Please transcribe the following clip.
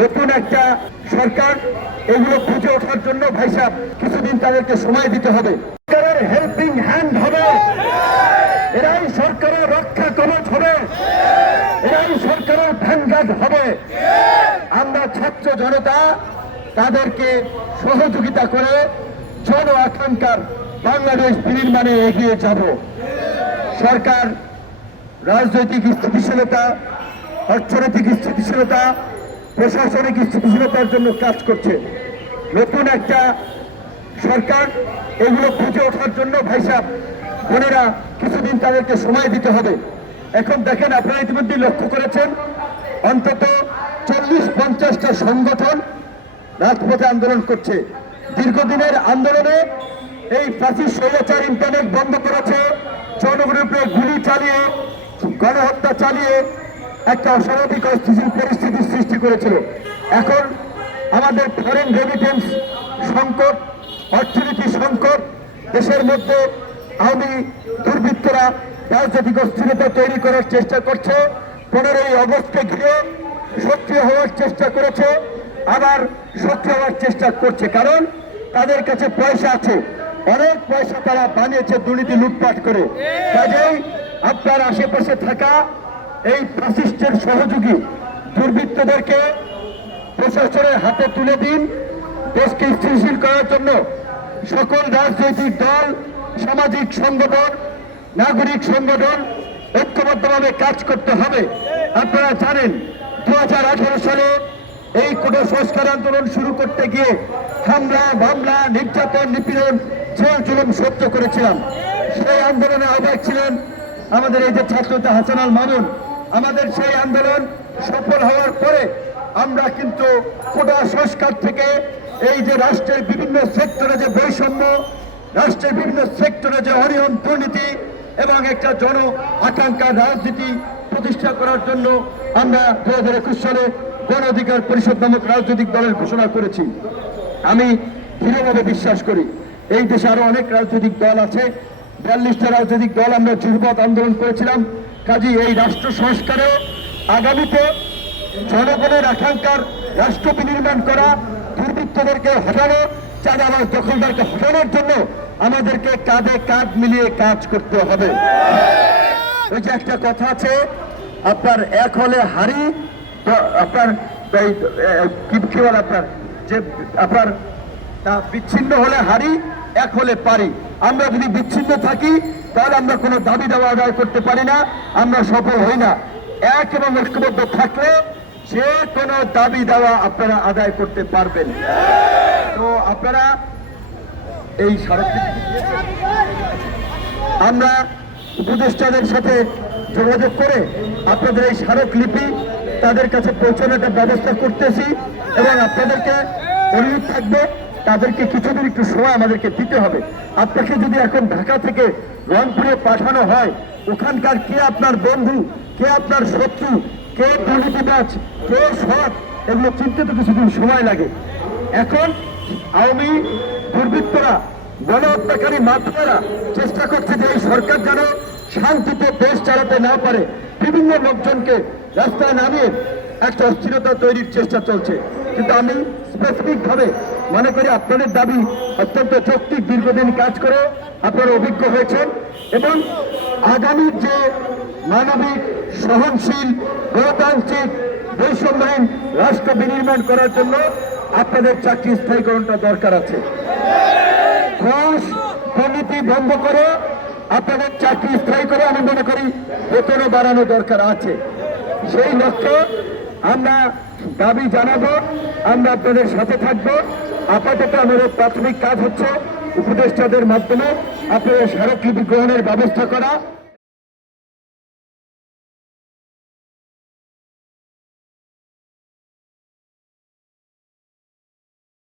নতুন একটা সরকার, এগুলো খুঁজে ওঠার জন্য ভাই সাহেব, কিছুদিন তাদেরকে সময় দিতে হবে। সরকারের হেল্পিং হ্যান্ড হবে। এরাই সরকারের রক্ষা কবচ হবে। এরাই সরকারের ভ্যানগার্ড হবে। আমরা ছাত্র জনতা তাদেরকে সহযোগিতা করে জন আকাঙ্ক্ষার বাংলাদেশ বিনির্মাণে এগিয়ে যাব। সরকার রাজনৈতিক স্থিতিশীলতা, অর্থনৈতিক স্থিতিশীলতা প্রশাসনিক স্থিতিশীলতার জন্য কাজ করছে। নতুন একটা সরকার, এগুলো খুঁজে ওঠার জন্য ভাই সাহেব, বোনেরা, কিছুদিন তাদেরকে সময় দিতে হবে। এখন দেখেন আপনারা ইতিমধ্যে লক্ষ্য করেছেন, অন্তত চল্লিশ পঞ্চাশটা সংগঠন রাজপথে আন্দোলন করছে। দীর্ঘদিনের আন্দোলনে এই ফাঁসির স্বৈরাচার ইন্টারনেট বন্ধ করেছে, জনগণের উপরে গুলি চালিয়ে, গণহত্যা চালিয়ে একটা অস্বাভাবিক অস্থিতিশীল পরিস্থিতির সৃষ্টি করেছিল। এখন আমাদের ফরেন রেমিটেন্স সংকট, অর্থনীতি সংকট, দেশের মধ্যে আওয়ামী দুর্বৃত্তরা রাজনৈতিক অস্থিরতা তৈরি করার চেষ্টা করছে। পনেরোই অগস্টকে ঘিরে সক্রিয় হওয়ার চেষ্টা করেছে, আবার সক্রিয় হওয়ার চেষ্টা করছে। কারণ তাদের কাছে পয়সা আছে। অনেক পয়সা তারা বানিয়েছে দুর্নীতি লুটপাট করে। কাজেই আপনার আশেপাশে থাকা এই ফ্যাসিস্টের সহযোগী দুর্বৃত্তদেরকে প্রশাসনের হাতে তুলে দিন, দেশকে স্থিতিশীল করার জন্য সকল রাজনৈতিক দল, সামাজিক সংগঠন, নাগরিক সংগঠন ঐক্যবদ্ধভাবে কাজ করতে হবে। আপনারা জানেন দু হাজার আঠারো সালে এই কোন সংস্কার আন্দোলন শুরু করতে গিয়ে হামলা, মামলা, নির্যাতন, নিপীড়ন, জেল জুলুম সহ্য করেছিলাম। সেই আন্দোলনে আহ্বায়ক ছিলেন আমাদের এই যে ছাত্রতা হাসান আল মামুন। আমাদের সেই আন্দোলন সফল হওয়ার পরে আমরা কিন্তু কোটা সংস্কার থেকে এই যে রাষ্ট্রের বিভিন্ন সেক্টরে যে বৈষম্য, রাষ্ট্রের বিভিন্ন সেক্টরে যে অনিয়ম দুর্নীতি এবং একটা জন আকাঙ্ক্ষার রাজনীতি প্রতিষ্ঠা করার জন্য আমরা দু হাজার একুশ সালে গণ অধিকার পরিষদ নামক রাজনৈতিক দলের ঘোষণা করেছি। আমি দৃঢ়ভাবে বিশ্বাস করি, এই দেশে আরও অনেক রাজনৈতিক দল আছে। বিয়াল্লিশটা রাজনৈতিক দল আমরা যুগপথ আন্দোলন করেছিলাম। কাজী, এই রাষ্ট্র সংস্কারে আগামীতে জনগণের আকাঙ্ক্ষার রাষ্ট্র বিনির্মাণ করা, দুর্বৃত্তদেরকে হটানো, চাঁদাবাজ দখলদারকে হটানোর জন্য আমাদেরকে কাঁধে কাঁধ মিলিয়ে কাজ করতে হবে। ওই যে একটা কথা আছে, আপনার এক হলে হারি আপনার কি বলে আপনার? যে আপনার বিচ্ছিন্ন হলে হারি, এক হলে পারি। আমরা যদি বিচ্ছিন্ন থাকি তাহলে আমরা কোনো দাবি দাওয়া আদায় করতে পারি না, আমরা সফল হই না। এক এবং ঐক্যবদ্ধ থাকলে যে কোনো দাবি দেওয়া আপনারা আদায় করতে পারবেন। তো আপনারা এই আমরা উপদেষ্টাদের সাথে যোগাযোগ করে আপনাদের এই স্মারকলিপি তাদের কাছে পৌঁছানোর ব্যবস্থা করতেছি এবং আপনাদেরকে অনুরোধ থাকবে, তাদেরকে কিছুদিন একটু সময় আমাদেরকে দিতে হবে। আপনাকে যদি এখন ঢাকা থেকে রংপুরে পাঠানো হয়। ওখানকার কে আপনার বন্ধু, কে আপনার শত্রু, কে দুর্নীতিবাজ কে সৎ, এগুলো চিনতে তো কিছুদিন সময় লাগে। এখন আওয়ামী দুর্বৃত্তরা, গণহত্যাকারী মাফিয়ারা চেষ্টা করছে যে এই সরকার যেন শান্তিতে দেশ চালাতে না পারে। বিভিন্ন লোকজনকে রাস্তায় নামিয়ে একটা অস্থিরতা তৈরির চেষ্টা চলছে। কিন্তু আমি স্পেসিফিক ভাবে মনে করি আপনাদের দাবি অত্যন্ত যৌক্তিক, দীর্ঘদিন কাজ করে আপনারা অভিজ্ঞ হয়েছেন এবং আগামী যে মানবিক, সহনশীল, গণতান্ত্রিক বৈষম্যহীন রাষ্ট্র বিনির্মাণ করার জন্য আপনাদের চাকরি স্থায়ীকরণটা দরকার আছে। ঘুষ দুর্নীতি বন্ধ করে আপনাদের চাকরি স্থায়ী করে আমি মনে করি বেতনও বাড়ানো দরকার আছে। সেই লক্ষ্যে আমরা দাবি জানাব, আমরা আপনাদের সাথে থাকব। আপাতত আমাদের প্রাথমিক কাজ হচ্ছে উপদেষ্টাদের মাধ্যমে আপনাদের স্মারকলিপি গ্রহণের ব্যবস্থা করা।